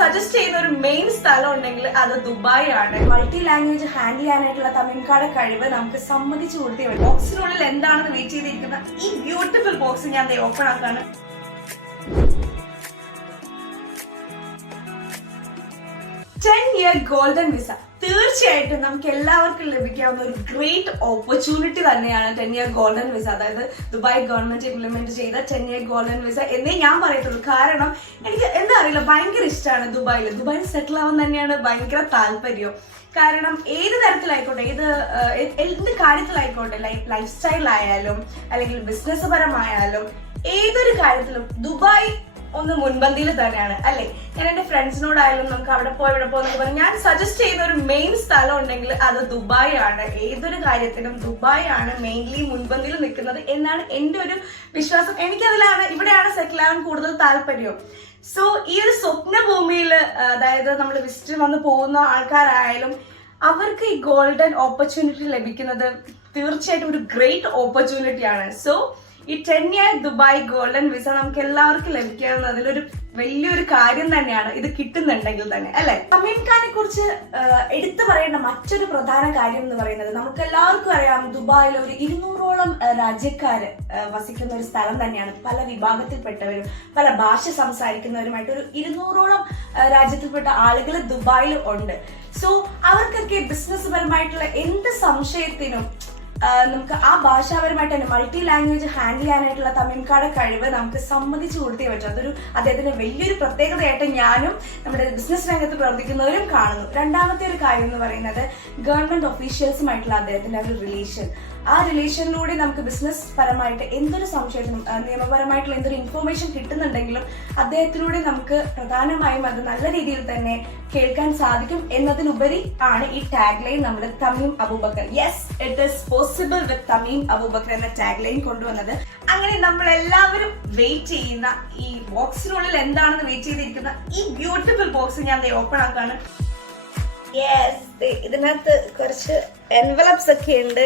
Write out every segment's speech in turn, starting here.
Suggest ചെയ്യുന്ന ഒരു main സ്ഥലം ഉണ്ടെങ്കിൽ അത് ദുബായ് ആണ്. മൾട്ടി ലാംഗ്വേജ് ഹാൻഡിൽ ചെയ്യാനായിട്ടുള്ള തമിഴ്നാട് കഴിവ് നമുക്ക് സമ്മതിച്ചു കൊടുത്തേ വരും. ബോക്സിനുള്ളിൽ എന്താണെന്ന് വെയിറ്റ് ചെയ്തിരിക്കുന്ന ഈ ബ്യൂട്ടിഫുൾ ബോക്സ് ഞാൻ ഓപ്പൺ ആക്കാണ്. ഗോൾഡൻ വിസ തീർച്ചയായിട്ടും നമുക്ക് എല്ലാവർക്കും ലഭിക്കാവുന്ന ഒരു ഗ്രേറ്റ് ഓപ്പർച്യൂണിറ്റി തന്നെയാണ് 10-year ഗോൾഡൻ വിസ. അതായത് ദുബായ് ഗവൺമെന്റ് ഇംപ്ലിമെന്റ് ചെയ്ത 10-year ഗോൾഡൻ വിസ എന്നേ ഞാൻ പറയത്തുള്ളൂ. കാരണം എനിക്ക് എന്താ അറിയില്ല, ഭയങ്കര ഇഷ്ടമാണ് ദുബായിൽ സെറ്റിൽ ആവാൻ തന്നെയാണ് ഭയങ്കര താല്പര്യം. കാരണം ഏത് തരത്തിലായിക്കോട്ടെ, എന്ത് കാര്യത്തിലായിക്കോട്ടെ, ലൈഫ് സ്റ്റൈലായാലും അല്ലെങ്കിൽ ബിസിനസ് പരമായാലും ഏതൊരു കാര്യത്തിലും ദുബായ് ഒന്ന് മുൻപന്തിയിൽ തന്നെയാണ് അല്ലെ. ഞാൻ എന്റെ ഫ്രണ്ട്സിനോടായാലും നമുക്ക് അവിടെ പോയെന്നൊക്കെ പറഞ്ഞു ഞാൻ സജസ്റ്റ് ചെയ്യുന്ന ഒരു മെയിൻ സ്ഥലം ഉണ്ടെങ്കിൽ അത് ദുബായ് ആണ്. ഏതൊരു കാര്യത്തിനും ദുബായ് ആണ് മെയിൻലി മുൻപന്തിയിൽ നിൽക്കുന്നത് എന്നാണ് എന്റെ ഒരു വിശ്വാസം. ഇവിടെയാണ് സെറ്റിൽ ആവാൻ കൂടുതൽ താല്പര്യം. സോ ഈ ഒരു സ്വപ്ന ഭൂമിയിൽ, അതായത് നമ്മൾ വിസിറ്റ് വന്ന് പോകുന്ന ആൾക്കാരായാലും അവർക്ക് ഈ ഗോൾഡൻ ഓപ്പർച്യൂണിറ്റി ലഭിക്കുന്നത് തീർച്ചയായിട്ടും ഒരു ഗ്രേറ്റ് ഓപ്പർച്യൂണിറ്റി ആണ്. സോ ഈ 10-year ദുബായ് ഗോൾഡൻ വിസ നമുക്ക് എല്ലാവർക്കും ലഭിക്കാവുന്ന അതിലൊരു വലിയൊരു കാര്യം തന്നെയാണ്, ഇത് കിട്ടുന്നുണ്ടെങ്കിൽ തന്നെ അല്ലെ. തമീം ഖാനെ കുറിച്ച് എടുത്തു പറയേണ്ട മറ്റൊരു പ്രധാന കാര്യം എന്ന് പറയുന്നത്, നമുക്ക് എല്ലാവർക്കും അറിയാം ദുബായിൽ ഒരു 200ഓളം രാജ്യക്കാര് വസിക്കുന്ന ഒരു സ്ഥലം തന്നെയാണ്. പല വിഭാഗത്തിൽപ്പെട്ടവരും പല ഭാഷ സംസാരിക്കുന്നവരുമായിട്ട് ഒരു 200ഓളം രാജ്യത്തിൽപ്പെട്ട ആളുകൾ ദുബായിൽ ഉണ്ട്. സോ അവർക്കൊക്കെ ബിസിനസ് പരമായിട്ടുള്ള എന്ത് സംശയത്തിനും നമുക്ക് ആ ഭാഷാപരമായിട്ട് തന്നെ മൾട്ടി ലാംഗ്വേജ് ഹാൻഡിൽ ചെയ്യാനായിട്ടുള്ള തമിഴ്നാട് കഴിവ് നമുക്ക് സമ്മതിച്ചു കൊടുത്തേ പറ്റും. അതൊരു അദ്ദേഹത്തിന്റെ വലിയൊരു പ്രത്യേകതയായിട്ട് ഞാനും നമ്മുടെ ബിസിനസ് രംഗത്ത് പ്രവർത്തിക്കുന്നവരും കാണുന്നു. രണ്ടാമത്തെ ഒരു കാര്യം എന്ന് പറയുന്നത് ഗവൺമെന്റ് ഒഫീഷ്യൽസുമായിട്ടുള്ള അദ്ദേഹത്തിന്റെ ഒരു റിലേഷൻ. ആ റിലേഷനിലൂടെ നമുക്ക് ബിസിനസ് പരമായിട്ട് എന്തൊരു സംശയത്തിനും നിയമപരമായിട്ടുള്ള എന്തൊരു ഇൻഫോർമേഷൻ കിട്ടുന്നുണ്ടെങ്കിലും അദ്ദേഹത്തിലൂടെ നമുക്ക് പ്രധാനമായും അത് നല്ല രീതിയിൽ തന്നെ കേൾക്കാൻ സാധിക്കും എന്നതിലുപരി ആണ് ഈ ടാഗ് ലൈൻ നമ്മൾ Tamim Abubakar, yes it is possible with Tamim Abubakar എന്ന ടാഗ് ലൈൻ കൊണ്ടുവന്നത്. അങ്ങനെ നമ്മൾ എല്ലാവരും വെയിറ്റ് ചെയ്യുന്ന ഈ ബോക്സിനുള്ളിൽ എന്താണെന്ന് വെയിറ്റ് ചെയ്തിരിക്കുന്ന ഈ ബ്യൂട്ടിഫുൾ ബോക്സ് ഞാൻ ഓപ്പൺ ആക്കാണ്. യെസ്, ഇതിനകത്ത് കുറച്ച് എൻവലപ്സ് ഒക്കെ ഉണ്ട്.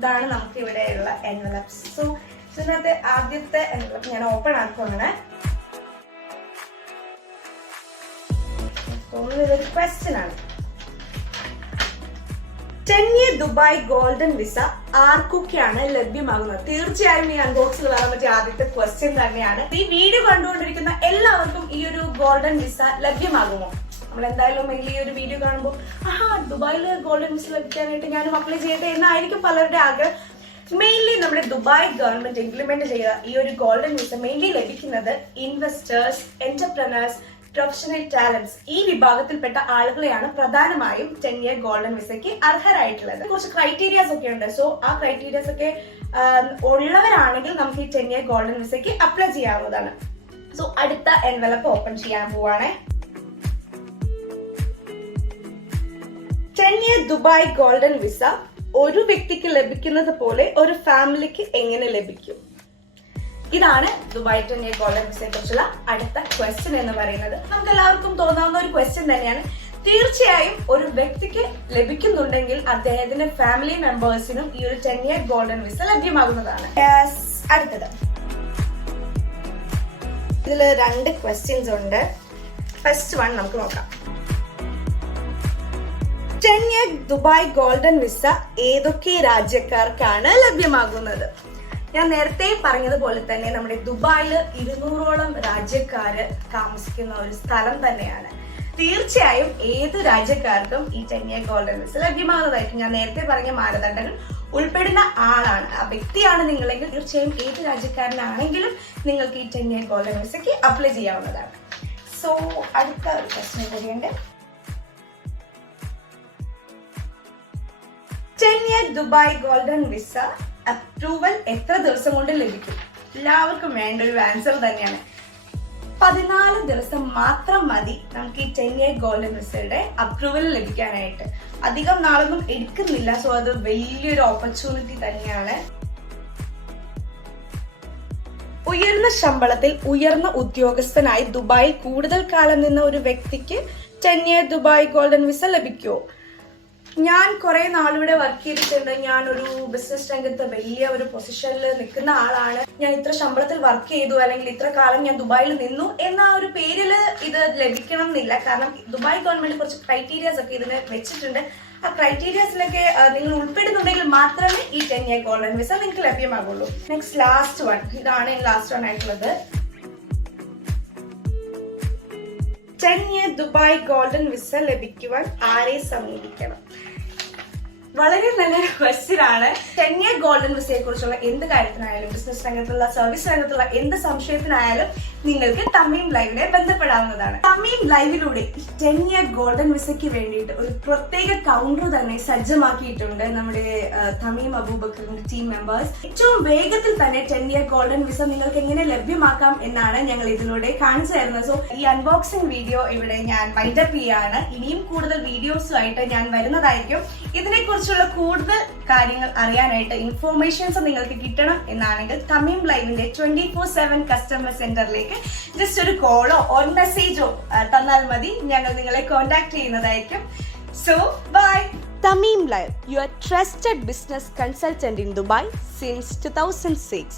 ഇതാണ് നമുക്ക് ഇവിടെയുള്ള എൻവലപ്സ്. സോ ഇതിനകത്ത് ആദ്യത്തെ എൻവലപ്പ് ഞാൻ ഓപ്പൺ ആക്കുവാണ്. ഇതൊരു ക്വസ്റ്റ്യൻ ആണ്. 10-year ദുബായ് ഗോൾഡൻ വിസ ആർക്കൊക്കെയാണ് ലഭ്യമാകുന്നത്? തീർച്ചയായും ഈ അൺബോക്സിൽ വരാൻ പറ്റിയ ആദ്യത്തെ ക്വസ്റ്റ്യൻ തന്നെയാണ്. ഈ വീഡിയോ കണ്ടുകൊണ്ടിരിക്കുന്ന എല്ലാവർക്കും ഈ ഒരു ഗോൾഡൻ വിസ ലഭ്യമാകുമോ? നമ്മൾ എന്തായാലും ഈ ഒരു വീഡിയോ കാണുമ്പോൾ ദുബായിൽ ഗോൾഡൻ വിസ ലഭിക്കാനായിട്ട് ഞാനും അപ്ലൈ ചെയ്യട്ടെ എന്നായിരിക്കും പലരുടെ ആഗ്രഹം. മെയിൻലി നമ്മുടെ ദുബായ് ഗവൺമെന്റ് ഇംപ്ലിമെന്റ് ചെയ്ത ഈ ഒരു ഗോൾഡൻ വിസ മെയിൻലി ലഭിക്കുന്നത് ഇൻവെസ്റ്റേഴ്സ്, എന്റർപ്രനേഴ്സ്, പ്രൊഫഷണൽ ടാലന്റ്സ് ഈ വിഭാഗത്തിൽപ്പെട്ട ആളുകളെയാണ് പ്രധാനമായും 10-year ഗോൾഡൻ വിസയ്ക്ക് അർഹരായിട്ടുള്ളത്. കുറച്ച് ക്രൈറ്റീരിയാസ് ഒക്കെ ഉണ്ട്. സോ ആ ക്രൈറ്റീരിയാസ് ഒക്കെ ഉള്ളവരാണെങ്കിൽ നമുക്ക് ഈ 10-year ഗോൾഡൻ വിസയ്ക്ക് അപ്ലൈ ചെയ്യാവുന്നതാണ്. സോ അടുത്ത എൻവലപ്പ് ഓപ്പൺ ചെയ്യാൻ പോവാണേ. 10-year ദുബായ് ഗോൾഡൻ വിസ ഒരു വ്യക്തിക്ക് ലഭിക്കുന്നത് പോലെ ഒരു ഫാമിലിക്ക് എങ്ങനെ ലഭിക്കും? ഇതാണ് ദുബായ് 10-year ഗോൾഡൻ വിസയെ കുറിച്ചുള്ള അടുത്ത ക്വസ്റ്റ്യൻ എന്ന് പറയുന്നത്. നമുക്ക് എല്ലാവർക്കും തോന്നാവുന്ന ഒരു ക്വസ്റ്റ്യൻ തന്നെയാണ്. തീർച്ചയായും ഒരു വ്യക്തിക്ക് ലഭിക്കുന്നുണ്ടെങ്കിൽ അദ്ദേഹത്തിന്റെ ഫാമിലി മെമ്പേഴ്സിനും ഈ ഒരു 10-year ഗോൾഡൻ വിസ ലഭ്യമാകുന്നതാണ്. അടുത്തത്, ഇതിൽ 2 ക്വസ്റ്റ്യൻസ് ഉണ്ട്. ഫസ്റ്റ് വൺ നമുക്ക് നോക്കാം. 10-year ദുബായ് ഗോൾഡൻ വിസ ഏതൊക്കെ രാജ്യക്കാർക്കാണ് ലഭ്യമാകുന്നത്? ഞാൻ നേരത്തെ പറഞ്ഞതുപോലെ തന്നെ നമ്മുടെ ദുബായിൽ 200ഓളം രാജ്യക്കാര് താമസിക്കുന്ന ഒരു സ്ഥലം തന്നെയാണ്. തീർച്ചയായും ഏത് രാജ്യക്കാർക്കും ഈ 10-year ഗോൾഡൻ വിസ ലഭ്യമാകുന്നതായിരിക്കും. ഞാൻ നേരത്തെ പറഞ്ഞ മാനദണ്ഡങ്ങൾ ഉൾപ്പെടുന്ന ആളാണ്, ആ വ്യക്തിയാണ് നിങ്ങളെങ്കിൽ തീർച്ചയായും ഏത് രാജ്യക്കാരനാണെങ്കിലും നിങ്ങൾക്ക് ഈ 10-year ഗോൾഡൻ വിസയ്ക്ക് അപ്ലൈ ചെയ്യാവുന്നതാണ്. സോ അടുത്ത ഒരു ക്വസ്റ്റ്യൻ കൂടിയുണ്ട്. 10-year Dubai golden visa approval എത്ര ദിവസം കൊണ്ട് ലഭിക്കും? എല്ലാവർക്കും വേണ്ട ഒരു ആൻസർ തന്നെയാണ്. 14 ദിവസം മാത്രം മതി നമുക്ക് ഈ 10-year ഗോൾഡൻ വിസയുടെ അപ്രൂവൽ ലഭിക്കാനായിട്ട്. അധികം നാളൊന്നും എടുക്കുന്നില്ല. സോ അത് വലിയൊരു ഓപ്പർച്യൂണിറ്റി തന്നെയാണ്. ഉയർന്ന ശമ്പളത്തിൽ ഉയർന്ന ഉദ്യോഗസ്ഥനായി ദുബായിൽ കൂടുതൽ കാലം നിന്ന ഒരു വ്യക്തിക്ക് 10-year ദുബായ് ഗോൾഡൻ വിസ ലഭിക്കുമോ? ഞാൻ കുറെ നാളിവിടെ വർക്ക് ചെയ്തിട്ടുണ്ട്. ഞാൻ ഒരു ബിസിനസ് രംഗത്ത് വലിയ ഒരു പൊസിഷനിൽ നിൽക്കുന്ന ആളാണ്. ഞാൻ ഇത്ര ശമ്പളത്തിൽ വർക്ക് ചെയ്തു, അല്ലെങ്കിൽ ഇത്ര കാലം ഞാൻ ദുബായിൽ നിന്നു എന്ന ഒരു പേരിൽ ഇത് ലഭിക്കണം എന്നില്ല. കാരണം ദുബായ് ഗവൺമെന്റ് കുറച്ച് ക്രൈറ്റീരിയാസ് ഒക്കെ ഇതിന് വെച്ചിട്ടുണ്ട്. ആ ക്രൈറ്റീരിയാസിലൊക്കെ നിങ്ങൾ ഉൾപ്പെടുന്നുണ്ടെങ്കിൽ മാത്രമേ ഈ 10 year ഗോൾഡൻ വിസ നിങ്ങൾക്ക് ലഭ്യമാകുള്ളൂ. നെക്സ്റ്റ് ലാസ്റ്റ് വൺ, ഇതാണ് ലാസ്റ്റ് വൺ ആയിട്ടുള്ളത്. 10 year ദുബായ് ഗോൾഡൻ വിസ ലഭിക്കുവാൻ ആരെ സമീപിക്കണം? വളരെ നല്ലൊരു ക്വസ്റ്റ്യൻ ആണ്. 10 year ഗോൾഡൻ വിസയെ കുറിച്ചുള്ള എന്ത് കാര്യത്തിനായാലും, ബിസിനസ് രംഗത്തുള്ള, സർവീസ് രംഗത്തുള്ള എന്ത് സംശയത്തിനായാലും നിങ്ങൾക്ക് തമീം ലൈവിനെ ബന്ധപ്പെടാവുന്നതാണ്. തമീം ലൈവിലൂടെ 10 year ഗോൾഡൻ വിസയ്ക്ക് വേണ്ടിയിട്ട് ഒരു പ്രത്യേക കൗണ്ടർ തന്നെ സജ്ജമാക്കിയിട്ടുണ്ട് നമ്മുടെ തമീം അബൂബക്കറിന്റെ ടീം മെമ്പേഴ്സ്. ഏറ്റവും വേഗത്തിൽ തന്നെ 10 year ഗോൾഡൻ വിസ നിങ്ങൾക്ക് എങ്ങനെ ലഭ്യമാക്കാം എന്നാണ് ഞങ്ങൾ ഇതിലൂടെ കാണിച്ചു തരുന്നത്. സോ ഈ അൺബോക്സിംഗ് വീഡിയോ ഇവിടെ ഞാൻ വൈൻഡപ്പ് ചെയ്യാണ്. ഇനിയും കൂടുതൽ വീഡിയോസുമായിട്ട് ഞാൻ വരുന്നതായിരിക്കും. ഇതിനെക്കുറിച്ചുള്ള കൂടുതൽ കാര്യങ്ങൾ അറിയാനായിട്ട്, ഇൻഫോർമേഷൻസ് നിങ്ങൾക്ക് കിട്ടണം എന്നാണെങ്കിൽ തമീം ലൈവിന്റെ 24/7 കസ്റ്റമർ സെന്ററിലേക്ക് ജസ്റ്റ് ഒരു കോളോ ഒരു മെസ്സേജോ തന്നാൽ മതി. ഞങ്ങൾ നിങ്ങളെ കോൺടാക്ട് ചെയ്യുന്നതായിരിക്കും. So bye. Tamim Live, your trusted business consultant in Dubai since 2006.